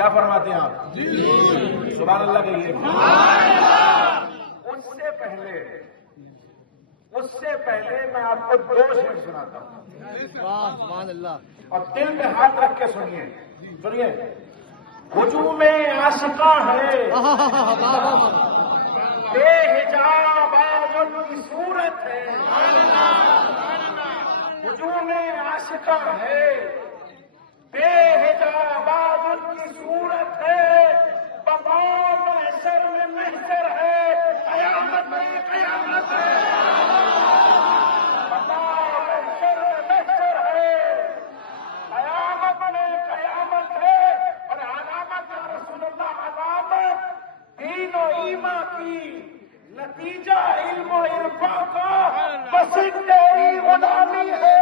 کیا فرماتے ہیں آپ؟ سبحان اللہ کہیے۔ اس سے پہلے میں آپ کو دو شعر سناتا ہوں، سبحان اللہ، اور دل میں ہاتھ رکھ کے سنیے۔ ہجوم عاشقاں ہے بے حجاب آزم کی صورت ہے، ہجوم عاشقاں ہے بے حجاب آزم کی صورت ہے، بغاؤ محشر میں محشر ہے، قیامت میں قیامت ہے، بغاؤ محشر میں محشر ہے، قیامت میں قیامت ہے، اور علامت یا رسول اللہ علامت دین و ایمان کی، نتیجہ علم و عرفان کا، بس تیری غلامی ہے،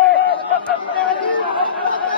بس تیری محبت ہے۔